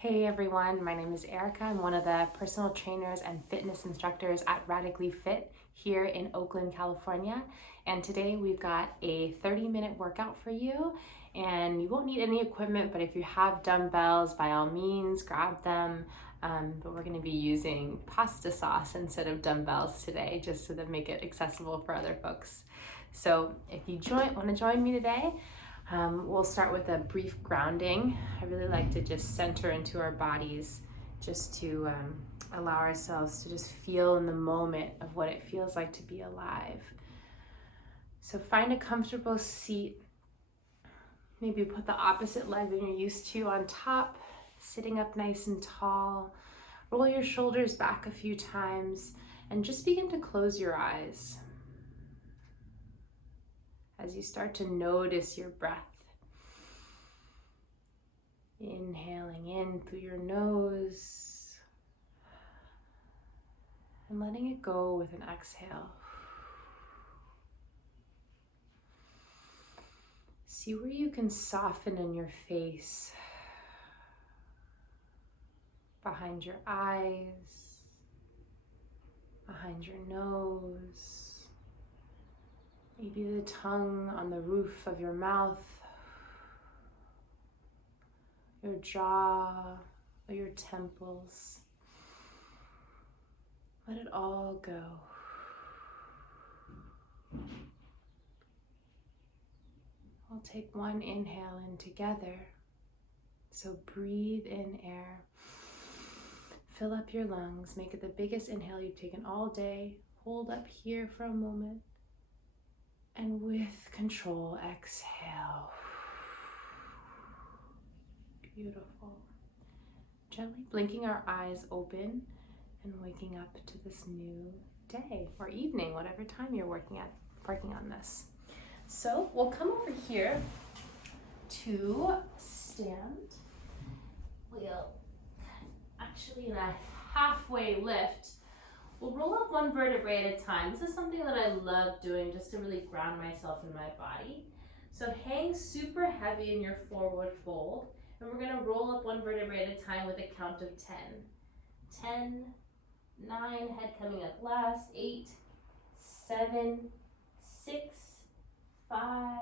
Hey everyone, my name is Erica. I'm one of the personal trainers and fitness instructors at Radically Fit here in Oakland, California. And today we've got a 30-minute workout for you. And you won't need any equipment, but if you have dumbbells, by all means, grab them. But we're gonna be using pasta sauce instead of dumbbells today, just so that make it accessible for other folks. So if you wanna join me today, we'll start with a brief grounding. I really like to just center into our bodies, just to allow ourselves to just feel in the moment of what it feels like to be alive. So find a comfortable seat. Maybe put the opposite leg that you're used to on top, sitting up nice and tall. Roll your shoulders back a few times and just begin to close your eyes as you start to notice your breath. Inhaling in through your nose and letting it go with an exhale. See where you can soften in your face, behind your eyes, behind your nose. Maybe the tongue on the roof of your mouth, your jaw, or your temples. Let it all go. We'll take one inhale in together. So breathe in air. Fill up your lungs. Make it the biggest inhale you've taken all day. Hold up here for a moment. And with control, exhale. Beautiful. Gently blinking our eyes open and waking up to this new day or evening, whatever time you're working on this. So we'll come over here to stand. We'll actually, in a halfway lift, we'll roll up one vertebrae at a time. This is something that I love doing just to really ground myself in my body. So hang super heavy in your forward fold, and we're gonna roll up one vertebrae at a time with a count of 10. 10, 9, head coming up last, 8, 7, 6, 5,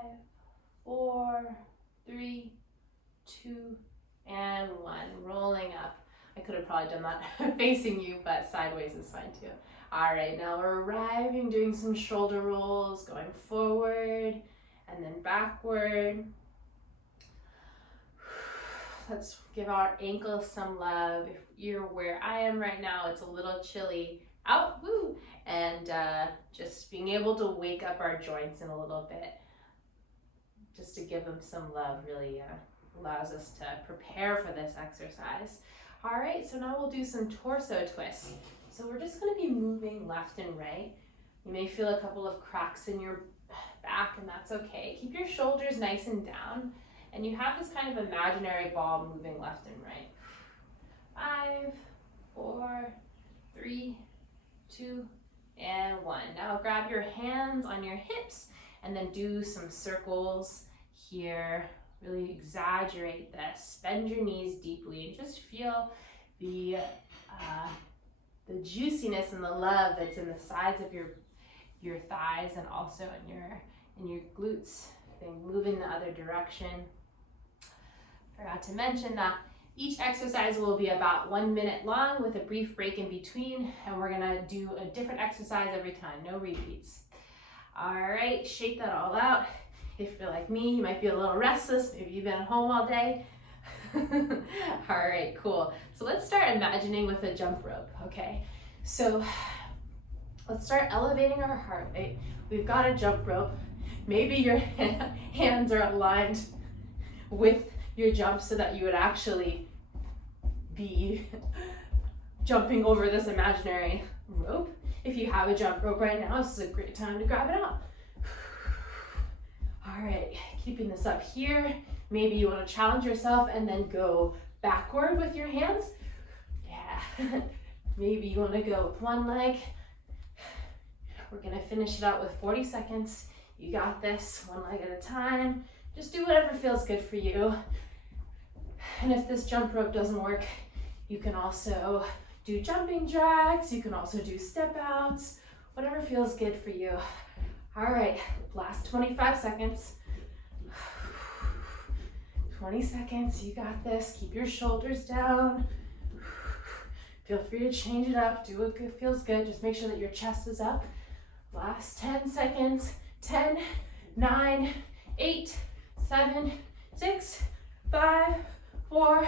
4, 3, 2, and 1. Rolling up. I could have probably done that facing you, but sideways is fine too. All right, now we're arriving, doing some shoulder rolls, going forward and then backward. Let's give our ankles some love. If you're where I am right now, it's a little chilly out, woo, and just being able to wake up our joints in a little bit, just to give them some love, really allows us to prepare for this exercise. All right, so now we'll do some torso twists. So we're just gonna be moving left and right. You may feel a couple of cracks in your back, and that's okay. Keep your shoulders nice and down, and you have this kind of imaginary ball moving left and right. 5, 4, 3, 2, and 1. Now grab your hands on your hips and then do some circles here. Really exaggerate this. Bend your knees deeply and just feel the juiciness and the love that's in the sides of your thighs and also in your glutes. Then move in the other direction. Forgot to mention that each exercise will be about 1 minute long with a brief break in between, and we're gonna do a different exercise every time, no repeats. All right, shake that all out. If you're like me, you might be a little restless. Maybe you've been at home all day. All right, cool. So let's start imagining with a jump rope, okay? So let's start elevating our heart rate. We've got a jump rope. Maybe your hands are aligned with your jump so that you would actually be jumping over this imaginary rope. If you have a jump rope right now, this is a great time to grab it out. All right, keeping this up here. Maybe you want to challenge yourself and then go backward with your hands. Yeah. Maybe you want to go with one leg. We're gonna finish it out with 40 seconds. You got this, one leg at a time. Just do whatever feels good for you. And if this jump rope doesn't work, you can also do jumping jacks. You can also do step outs, whatever feels good for you. All right, last 25 seconds. 20 seconds, you got this. Keep your shoulders down. Feel free to change it up. Do what feels good. Just make sure that your chest is up. Last 10 seconds. 10, 9, 8, 7, 6, 5, 4,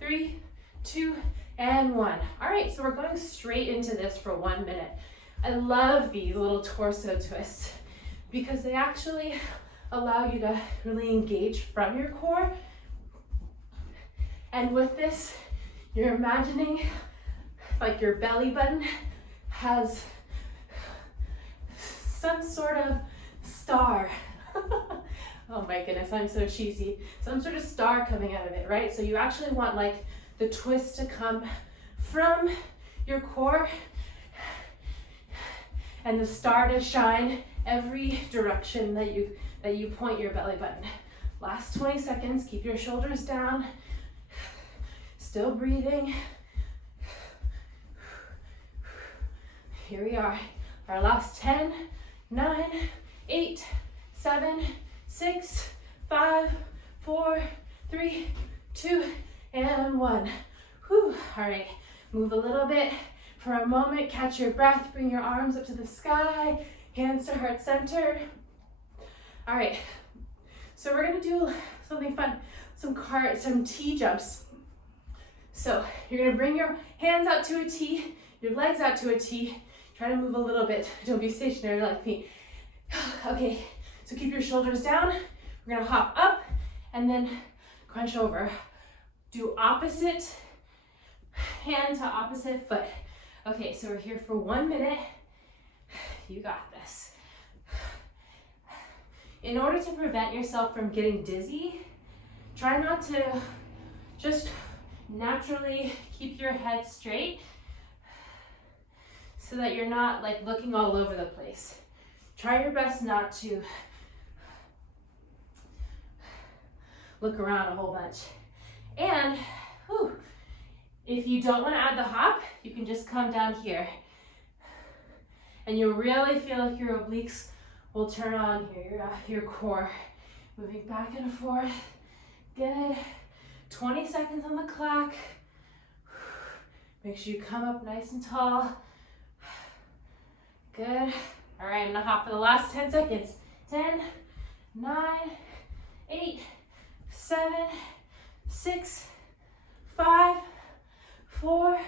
3, 2, and 1. All right, so we're going straight into this for 1 minute. I love these little torso twists because they actually allow you to really engage from your core. And with this, you're imagining like your belly button has some sort of star. Oh my goodness, I'm so cheesy. Some sort of star coming out of it, right? So you actually want like the twist to come from your core and the star to shine every direction that you point your belly button. Last 20 seconds, keep your shoulders down. Still breathing. Here we are. Our last 10, 9, 8, 7, 6, 5, 4, 3, 2, and 1. Whew. All right, move a little bit for a moment. Catch your breath. Bring your arms up to the sky. Hands to heart center. All right, so we're gonna do something fun, some T jumps. So you're gonna bring your hands out to a T, your legs out to a T. Try to move a little bit. Don't be stationary like me. Okay, so keep your shoulders down. We're gonna hop up and then crunch over. Do opposite hand to opposite foot. Okay, so we're here for 1 minute. You got this. In order to prevent yourself from getting dizzy, try not to just naturally keep your head straight so that you're not like looking all over the place. Try your best not to look around a whole bunch. And if you don't want to add the hop, you can just come down here. And you'll really feel like your obliques will turn on here, your core. Moving back and forth. Good. 20 seconds on the clock. Make sure you come up nice and tall. Good. All right, I'm gonna hop for the last 10 seconds. 10, 9, 8, 7, 6, 5, 4,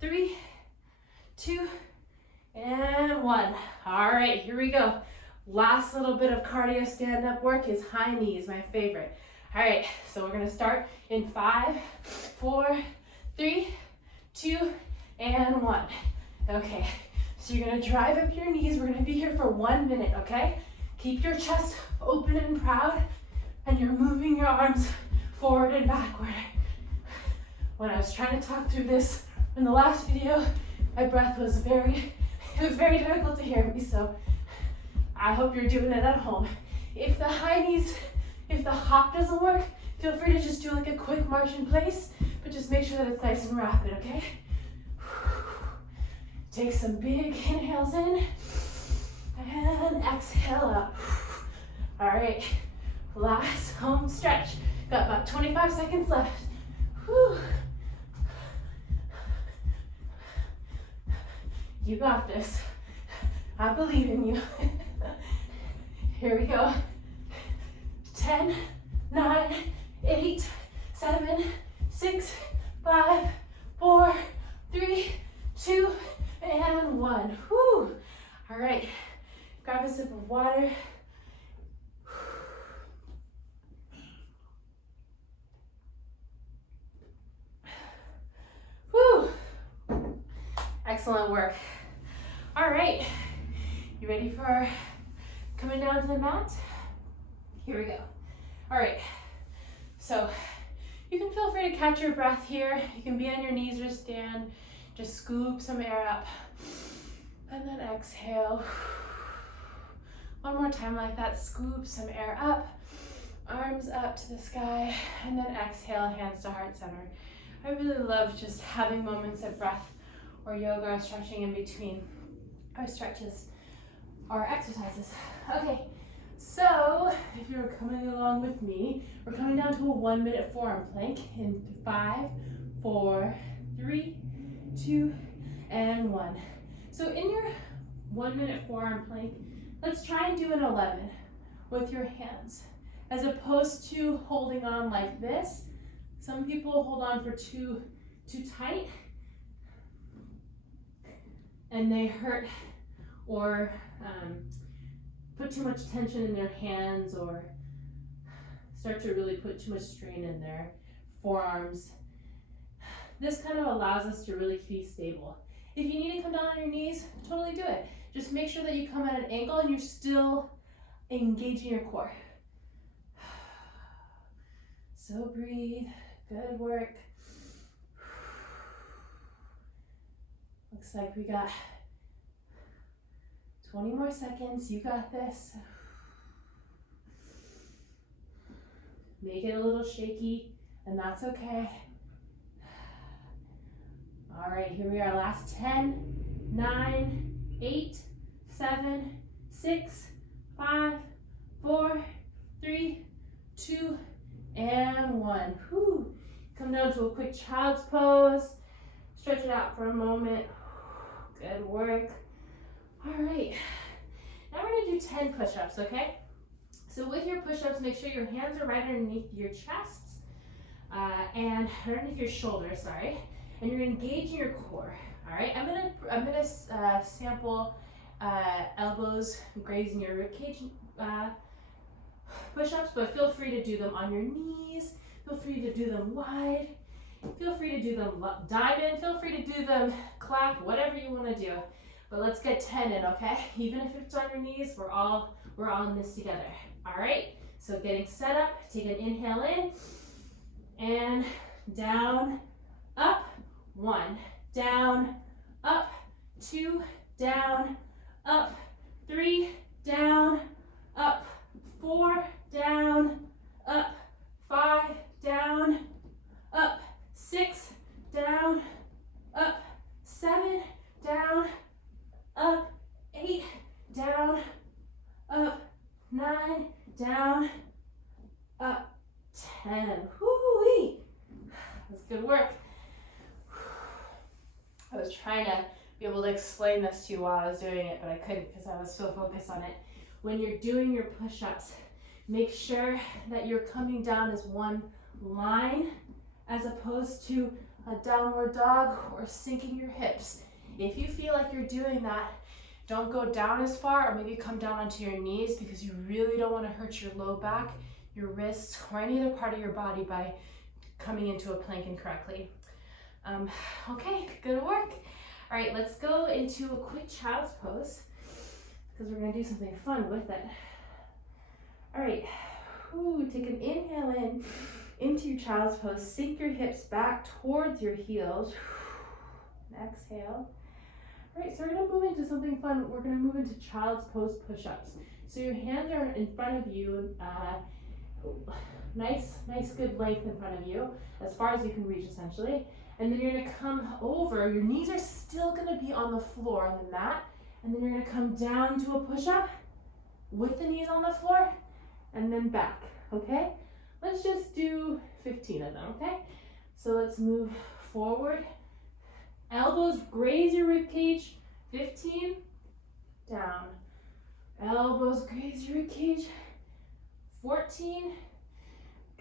3, 2, and 1. All right, here we go. Last little bit of cardio stand-up work is high knees, my favorite. All right, so we're gonna start in 5, 4, 3, 2, and 1. Okay, so you're gonna drive up your knees. We're gonna be here for 1 minute, okay? Keep your chest open and proud, and you're moving your arms forward and backward. When I was trying to talk through this in the last video, my breath was very difficult to hear me, so I hope you're doing it at home. If the high knees, if the hop doesn't work, feel free to just do like a quick march in place, but just make sure that it's nice and rapid, okay? Take some big inhales in and exhale out. All right, last home stretch. Got about 25 seconds left. Whew. You got this. I believe in you. Here we go. 10, 9, 8, 7, 6, 5, 4, 3, 2, and 1. Whew. All right, grab a sip of water. Whew. Excellent work. All right, you ready for coming down to the mat? Here we go. All right, so you can feel free to catch your breath here. You can be on your knees or stand. Just scoop some air up and then exhale. One more time like that. Scoop some air up Arms up to the sky, and then exhale, hands to heart center. I really love just having moments of breath or yoga or stretching in between our stretches or exercises. Okay, so if you're coming along with me, we're coming down to a 1 minute forearm plank in 5, 4, 3, 2, and 1. So in your 1 minute forearm plank, let's try and do an 11 with your hands, as opposed to holding on like this. Some people hold on for too tight and they hurt or put too much tension in their hands or start to really put too much strain in their forearms. This kind of allows us to really be stable. If you need to come down on your knees, totally do it. Just make sure that you come at an angle and you're still engaging your core. So breathe, good work. Looks like we got 20 more seconds, you got this. Make it a little shaky, and that's okay. All right, here we are, last 10, 9, 8, 7, 6, 5, 4, 3, 2, and 1. Whew. Come down to a quick child's pose. Stretch it out for a moment. Good work. All right, now we're gonna do 10 push-ups, okay? So with your push-ups, make sure your hands are right underneath your chests and underneath your shoulders, sorry. And you're engaging your core, all right? I'm gonna sample elbows grazing your ribcage push-ups, but feel free to do them on your knees. Feel free to do them wide. Feel free to do them diamond. Feel free to do them clap, whatever you want to do. But let's get 10 in, okay? Even if it's on your knees, we're all in this together. All right. So getting set up. Take an inhale in and down, up. 1, down, up. 2, down, up. 3, down, up. 4, down, up. 5, down, up. 6, down, up. 7, down, up. 8, down, up. 9, down, up. 10. Whoo-wee. That's good work. I was trying to be able to explain this to you while I was doing it, but I couldn't because I was so focused on it. When you're doing your push-ups, make sure that you're coming down as one line as opposed to a downward dog or sinking your hips. If you feel like you're doing that, don't go down as far, or maybe come down onto your knees, because you really don't want to hurt your low back, your wrists, or any other part of your body by coming into a plank incorrectly. Okay, good work. All right, let's go into a quick child's pose because we're gonna do something fun with it. All right, ooh, take an inhale in into your child's pose. Sink your hips back towards your heels. And exhale. All right, so we're gonna move into something fun. We're gonna move into child's pose push-ups. So your hands are in front of you, nice good length in front of you, as far as you can reach essentially. And then you're gonna come over, your knees are still gonna be on the floor, on the mat, and then you're gonna come down to a push-up with the knees on the floor, and then back, okay? Let's just do 15 of them, okay? So let's move forward. Elbows graze your rib cage, 15, down. Elbows graze your rib cage, 14,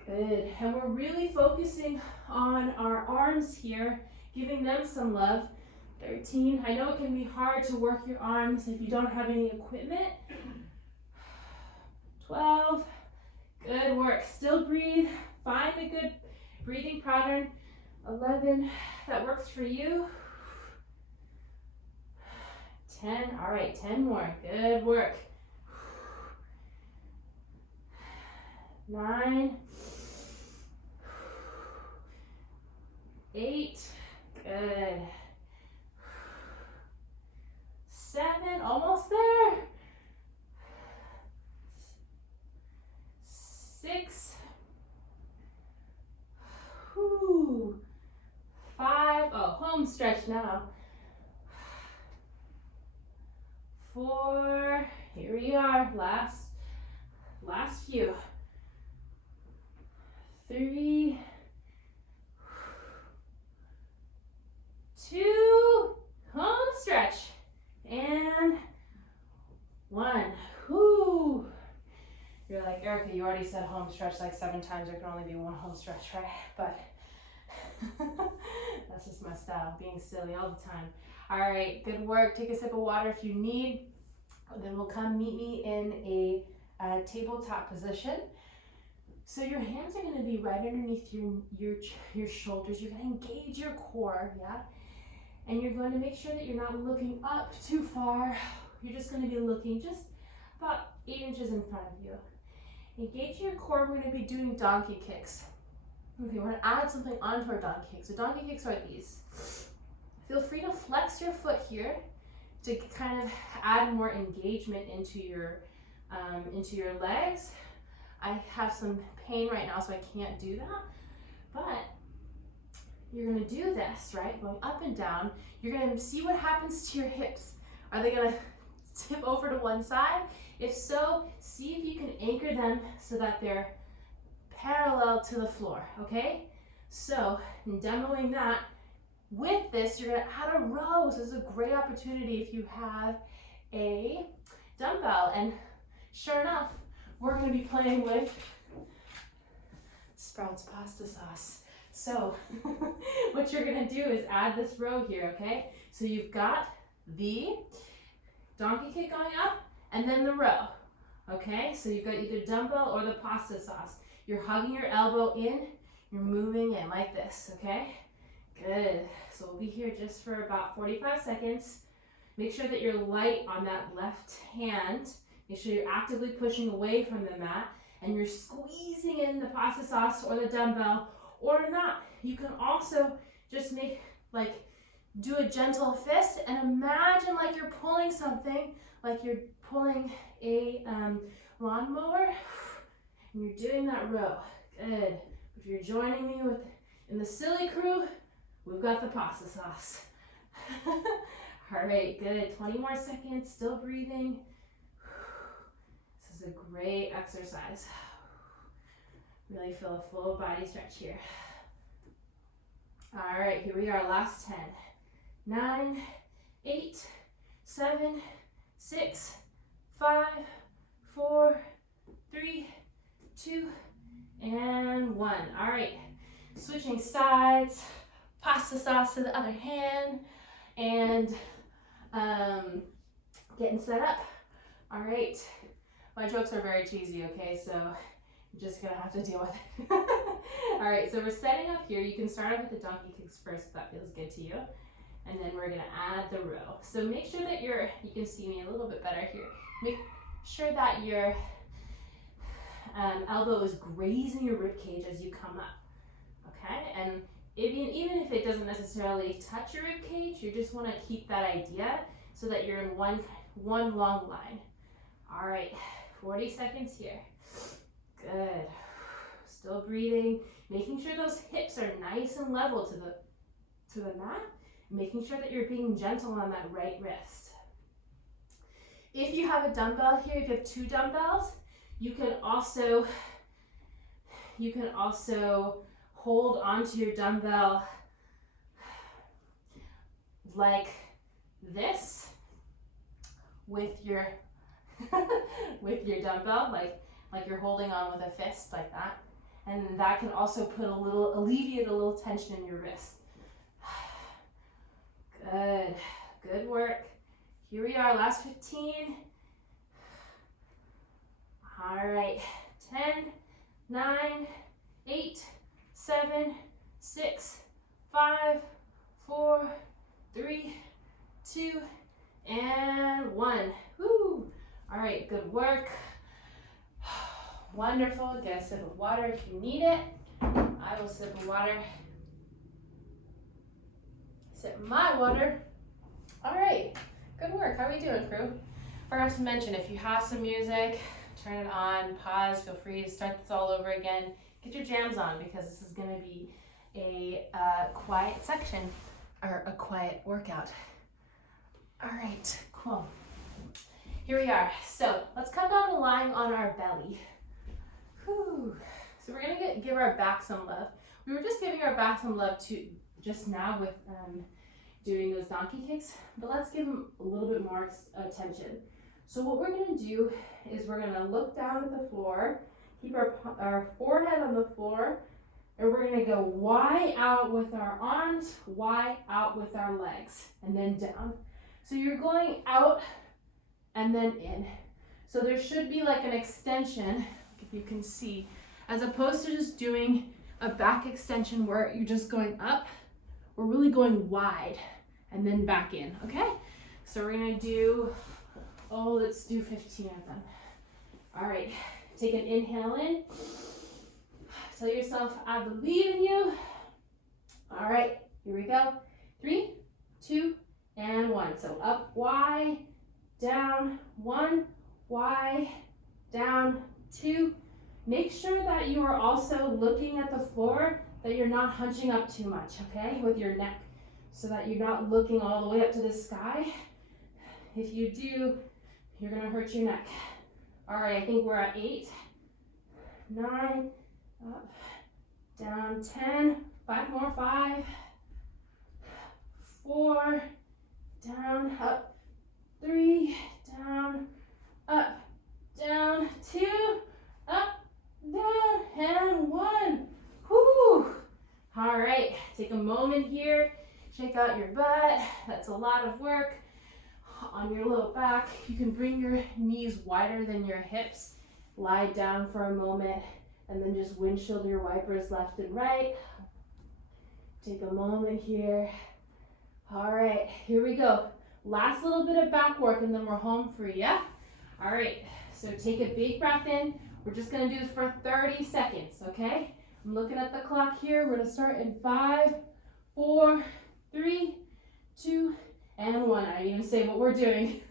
good. And we're really focusing on our arms here, giving them some love. 13, I know it can be hard to work your arms if you don't have any equipment. 12, good work. Still breathe, find a good breathing pattern. 11, that works for you. 10, all right, 10 more, good work. 9, 8, good. 7, almost there. 6, home stretch now. 4, here we are, last few. 3, 2, home stretch, and 1. Whoo. You're like, Erica, you already said home stretch like 7 times. There can only be one home stretch, right? But that's just my style, being silly all the time. All right, good work. Take a sip of water if you need. Then we'll come meet me in a tabletop position. So your hands are going to be right underneath your shoulders. You're going to engage your core, yeah? And you're going to make sure that you're not looking up too far. You're just going to be looking just about 8 inches in front of you. Engage your core. We're going to be doing donkey kicks. Okay, we're going to add something onto our donkey kicks. So donkey kicks are these. Feel free to flex your foot here to kind of add more engagement into your legs. I have some pain right now, so I can't do that. But you're going to do this, right? Going up and down. You're going to see what happens to your hips. Are they going to tip over to one side? If so, see if you can anchor them so that they're parallel to the floor, okay? So, in demoing that, with this, you're going to add a row. So this is a great opportunity if you have a dumbbell. And sure enough, we're going to be playing with Sprouts pasta sauce. So what you're going to do is add this row here, okay? So you've got the donkey kick going up and then the row, okay? So you've got either dumbbell or the pasta sauce. You're hugging your elbow in, you're moving in like this, okay? Good. So we'll be here just for about 45 seconds. Make sure that you're light on that left hand. Make sure you're actively pushing away from the mat and you're squeezing in the pasta sauce or the dumbbell or not. You can also just do a gentle fist and imagine like you're pulling something, like you're pulling a lawnmower and you're doing that row. Good. If you're joining me in the silly crew, we've got the pasta sauce. All right, good. 20 more seconds, still breathing. This is a great exercise. Really feel a full body stretch here. All right, here we are, last 10. 9, 8, 7, 6, 5, 4, 3, 2, and 1. All right, switching sides. Pasta sauce to the other hand, and getting set up. All right, my jokes are very cheesy, okay, so you're just gonna have to deal with it. All right, so we're setting up here. You can start off with the donkey kicks first if that feels good to you, and then we're gonna add the row. So make sure that you can see me a little bit better here. Make sure that your elbow is grazing your rib cage as you come up, okay, and even if it doesn't necessarily touch your rib cage, you just want to keep that idea so that you're in one long line. All right, 40 seconds here. Good. Still breathing, making sure those hips are nice and level to the mat, making sure that you're being gentle on that right wrist. If you have a dumbbell here, if you have 2 dumbbells, you can also hold onto your dumbbell like this with your dumbbell, like you're holding on with a fist like that, and that can also alleviate a little tension in your wrist. Good work. Here we are, last 15. All right, 10, 9, 8, 7, 6, 5, 4, 3, 2, and 1. Woo! All right, good work. Wonderful. Get a sip of water if you need it. I will sip of water. Sip my water. All right, good work. How are we doing, crew? Forgot to mention, if you have some music, turn it on, pause, feel free to start this all over again. Get your jams on because this is going to be a quiet section. or a quiet workout. All right, cool. Here we are. So let's come down to lying on our belly. Whew. So we're gonna give our back some love. We were just giving our back some love to just now with doing those donkey kicks, but let's give them a little bit more attention. So what we're gonna do is we're gonna look down at the floor, keep our forehead on the floor, and we're gonna go wide out with our arms, wide out with our legs, and then down. So you're going out and then in. So there should be like an extension, if you can see, as opposed to just doing a back extension where you're just going up, we're really going wide and then back in, okay? So we're gonna do, let's do 15 of them. All right, take an inhale in. Tell yourself, I believe in you. All right, here we go. 3, 2, and 1. So up, wide, down, 1, wide, down, 2. Make sure that you are also looking at the floor, that you're not hunching up too much, okay, with your neck, so that you're not looking all the way up to the sky. If you do, you're gonna hurt your neck. All right, I think we're at 8, 9, up, down, 10, 5 more, 5, 4, down, up, 3, down, up, down, 2, up, down, and 1. Whoo! All right, take a moment here, shake out your butt. That's a lot of work on your low back. You can bring your knees wider than your hips. Lie down for a moment and then just windshield your wipers left and right. Take a moment here. All right, here we go. Last little bit of back work and then we're home free, yeah? All right, so take a big breath in. We're just gonna do this for 30 seconds, okay? I'm looking at the clock here. We're gonna start in 5, 4, 3, 2, and 1. I didn't even say what we're doing.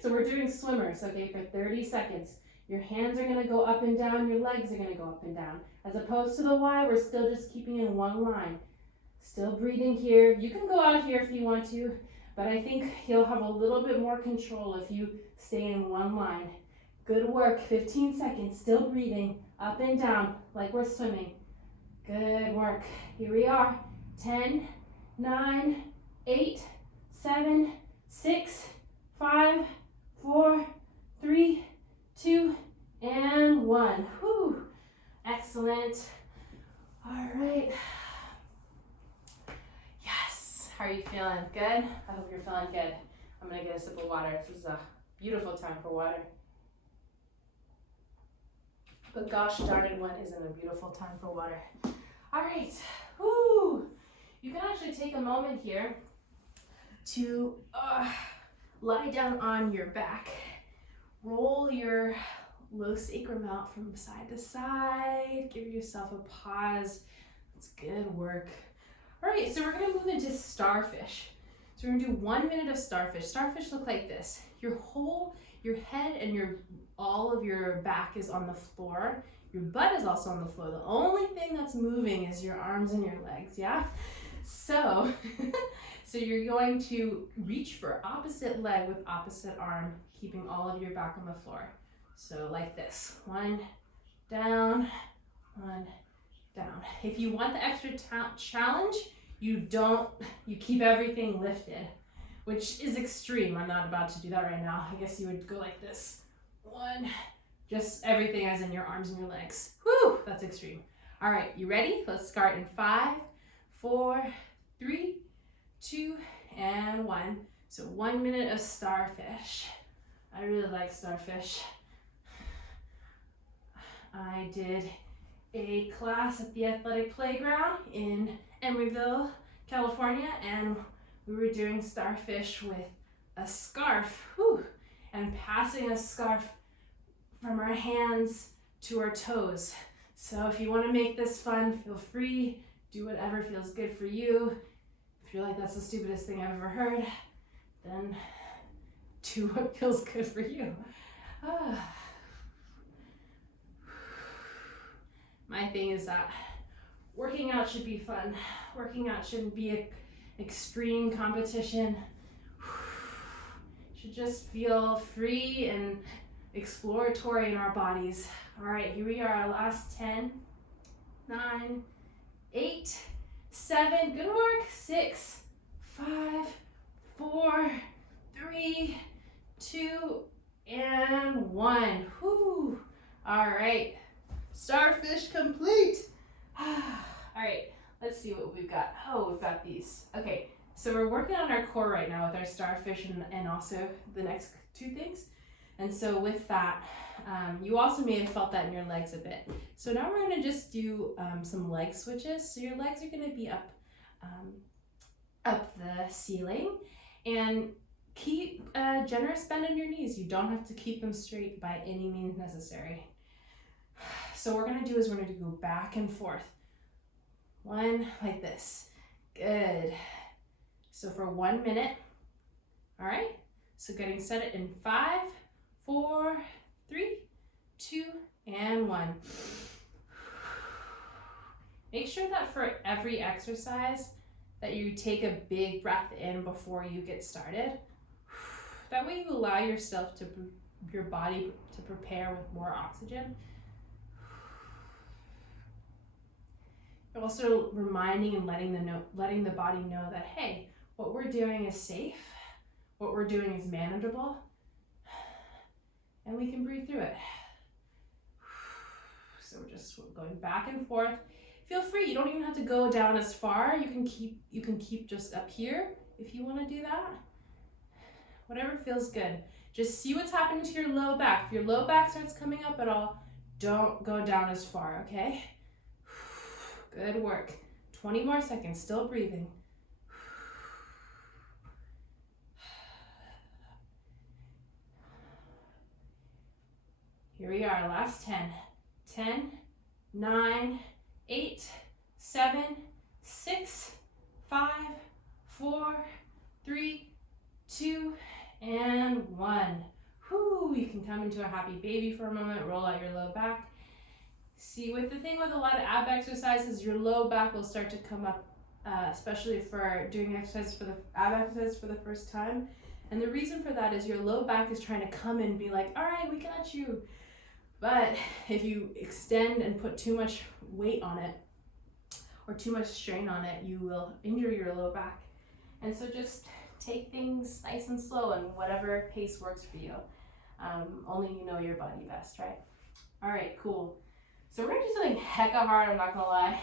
So we're doing swimmers, okay, for 30 seconds. Your hands are gonna go up and down, your legs are gonna go up and down. As opposed to the Y, we're still just keeping in one line. Still breathing here. You can go out here if you want to, but I think you'll have a little bit more control if you stay in one line. Good work, 15 seconds, still breathing, up and down, like we're swimming. Good work, here we are, 10, 9, 8, 7, 6, 5, 4, 3, 2, and 1. Whew, excellent. All right. Yes, how are you feeling? Good? I hope you're feeling good. I'm gonna get a sip of water. This is a beautiful time for water. But gosh darn it, when isn't a beautiful time for water? All right, woo! You can actually take a moment here to lie down on your back. Roll your low sacrum out from side to side. Give yourself a pause. That's good work. All right, so we're gonna move into Starfish. So we're gonna do 1 minute of Starfish. Starfish look like this. Your head and all of your back is on the floor. Your butt is also on the floor. The only thing that's moving is your arms and your legs, yeah? So, so you're going to reach for opposite leg with opposite arm, keeping all of your back on the floor. So like this, 1, down, 1, down. If you want the extra challenge, you keep everything lifted, which is extreme. I'm not about to do that right now. I guess you would go like this. 1, just everything as in your arms and your legs. Whew, that's extreme. All right, you ready? Let's start in 5, 4, 3, 2, and 1. So 1 minute of Starfish. I really like Starfish. I did a class at the athletic playground in Emeryville, California, and we were doing Starfish with a scarf, and passing a scarf from our hands to our toes. So if you want to make this fun, feel free, do whatever feels good for you. If you're like, that's the stupidest thing I've ever heard, then do what feels good for you. My thing is that working out should be fun. Working out shouldn't be extreme competition. Should just feel free and exploratory in our bodies. All right, here we are, our last 10, 9, 8, 7, good work, 6, 5, 4, 3, 2, and 1. Whew. All right, Starfish complete. All right, let's see what we've got. Oh, we've got these. Okay, so we're working on our core right now with our Starfish and also the next two things. And so with that, you also may have felt that in your legs a bit. So now we're gonna just do some leg switches. So your legs are gonna be up the ceiling, and keep a generous bend in your knees. You don't have to keep them straight by any means necessary. So what we're gonna do is we're gonna go back and forth. One like this. Good. So for 1 minute. All right. So getting set in 5, 4, 3, 2, and 1. Make sure that for every exercise that you take a big breath in before you get started. That way you allow yourself to, your body to prepare with more oxygen. Also reminding and letting the body know that, hey, what we're doing is safe, what we're doing is manageable, and we can breathe through it. So we're just going back and forth. Feel free, you don't even have to go down as far. You can keep just up here if you want to do that. Whatever feels good. Just see what's happening to your low back. If your low back starts coming up at all, don't go down as far, okay? Good work. 20 more seconds, still breathing. Here we are, last 10. 10, 9, 8, 7, 6, 5, 4, 3, 2, and 1. Whew, you can come into a happy baby for a moment, roll out your low back. See, with the thing with a lot of ab exercises, your low back will start to come up, especially for doing exercises for the ab exercises for the first time. And the reason for that is your low back is trying to come and be like, all right, we got you. But if you extend and put too much weight on it or too much strain on it, you will injure your low back. And so just take things nice and slow and whatever pace works for you. Only you know your body best, right? All right, cool. So we're gonna do something hecka hard, I'm not gonna lie,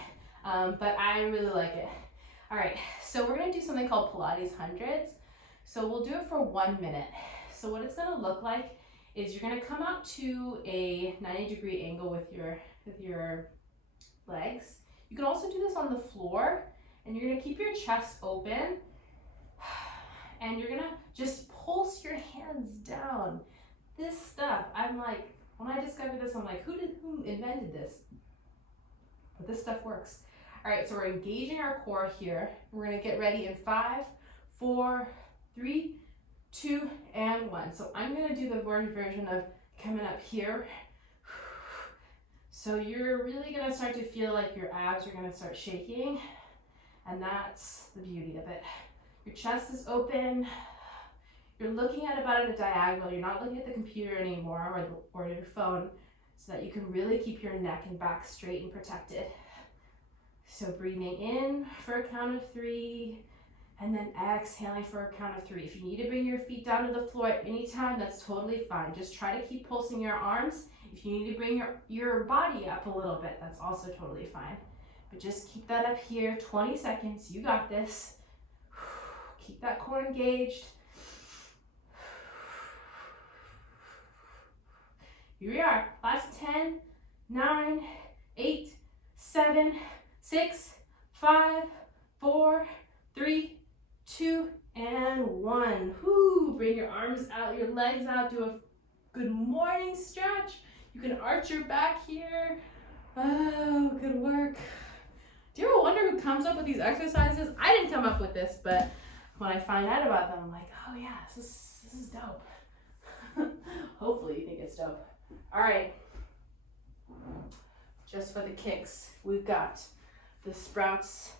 but I really like it. All right, so we're gonna do something called Pilates Hundreds. So we'll do it for 1 minute. So what it's gonna look like is you're gonna come out to a 90-degree angle with your legs. You can also do this on the floor, and you're gonna keep your chest open, and you're gonna just pulse your hands down. This stuff, I'm like, when I discovered this, I'm like, who invented this? But this stuff works. All right, so we're engaging our core here. We're gonna get ready in 5, 4, 3, 2, and 1. So I'm gonna do the version of coming up here. So you're really gonna start to feel like your abs are gonna start shaking, and that's the beauty of it. Your chest is open. You're looking at a diagonal. You're not looking at the computer anymore or your phone, so that you can really keep your neck and back straight and protected. So breathing in for a count of 3, and then exhaling for a count of 3. If you need to bring your feet down to the floor at any time, that's totally fine. Just try to keep pulsing your arms. If you need to bring your body up a little bit, that's also totally fine. But just keep that up here, 20 seconds, you got this. Keep that core engaged. Here we are, last 10, 9, 8, 7, 6, 5, 4, 3, 2, and 1. Whoo, bring your arms out, your legs out, do a good morning stretch. You can arch your back here. Oh, good work. Do you ever wonder who comes up with these exercises? I didn't come up with this, but when I find out about them, I'm like, oh yeah, this is dope. Hopefully you think it's dope. All right, just for the kicks, we've got the sprouts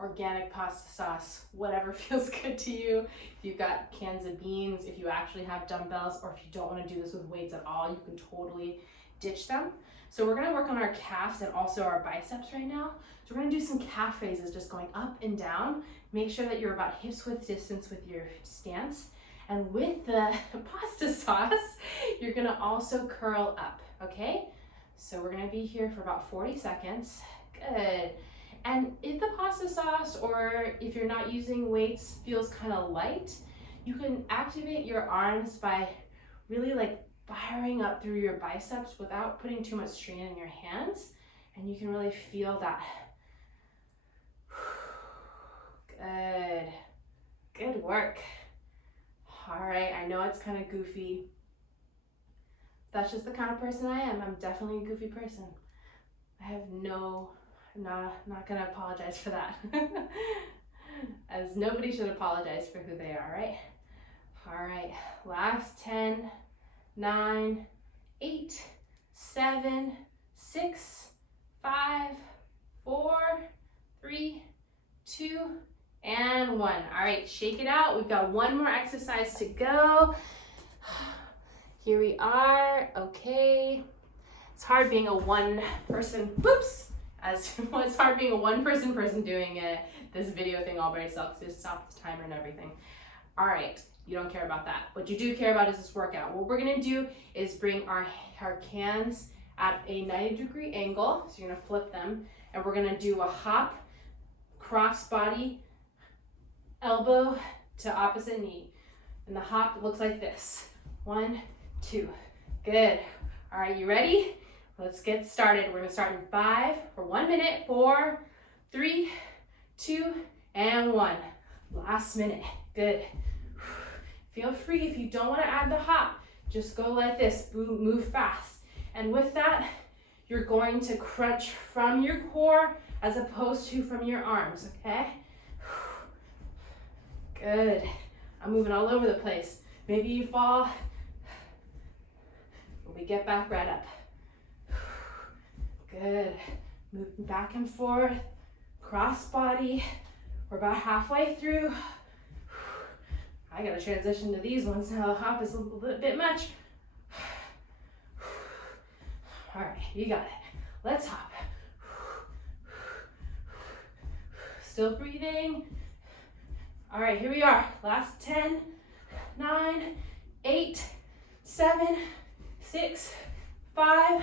organic pasta sauce, whatever feels good to you. If you've got cans of beans, if you actually have dumbbells, or if you don't want to do this with weights at all, you can totally ditch them. So we're gonna work on our calves and also our biceps right now. So we're gonna do some calf raises, just going up and down. Make sure that you're about hips width distance with your stance. And with the pasta sauce, you're gonna also curl up, okay? So we're gonna be here for about 40 seconds. Good. And if the pasta sauce, or if you're not using weights, feels kind of light, you can activate your arms by really like firing up through your biceps without putting too much strain in your hands. And you can really feel that. Good. Good work. All right, I know it's kind of goofy. That's just the kind of person I am. I'm definitely a goofy person. I'm not gonna apologize for that. As nobody should apologize for who they are, right? All right, last 10, 9, 8, 7, 6, 5, 4, 3, 2, and 1. All right, shake it out. We've got one more exercise to go. Here we are. Okay. It's hard being a one-person, it's hard being a one-person doing this video thing all by yourself, because just stop the timer and everything. All right, you don't care about that. What you do care about is this workout. What we're gonna do is bring our cans at a 90-degree angle. So you're gonna flip them, and we're gonna do a hop, crossbody, elbow to opposite knee. And the hop looks like this. 1, 2, good. All right, you ready? Let's get started. We're gonna start in 5 for 1 minute. 4, 3, 2, and 1. Last minute, good. Feel free if you don't wanna add the hop, just go like this, move fast. And with that, you're going to crunch from your core as opposed to from your arms, okay? Good. I'm moving all over the place. Maybe you fall, but we get back right up. Good. Moving back and forth. Cross body. We're about halfway through. I gotta transition to these ones now. The hop is a little bit much. All right, you got it. Let's hop. Still breathing. All right, here we are. Last 10, 9, 8, 7, 6, 5,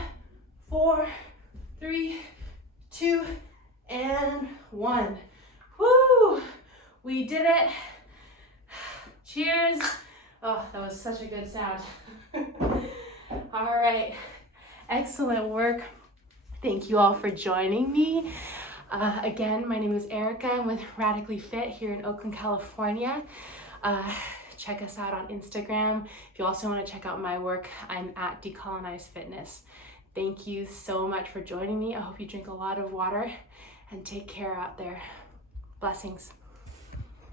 4, 3, 2, and 1. Woo! We did it. Cheers. Oh, that was such a good sound. All right. Excellent work. Thank you all for joining me. Again, my name is Erica. I'm with Radically Fit here in Oakland, California. Check us out on Instagram. If you also want to check out my work, I'm at Decolonize Fitness. Thank you so much for joining me. I hope you drink a lot of water and take care out there. Blessings.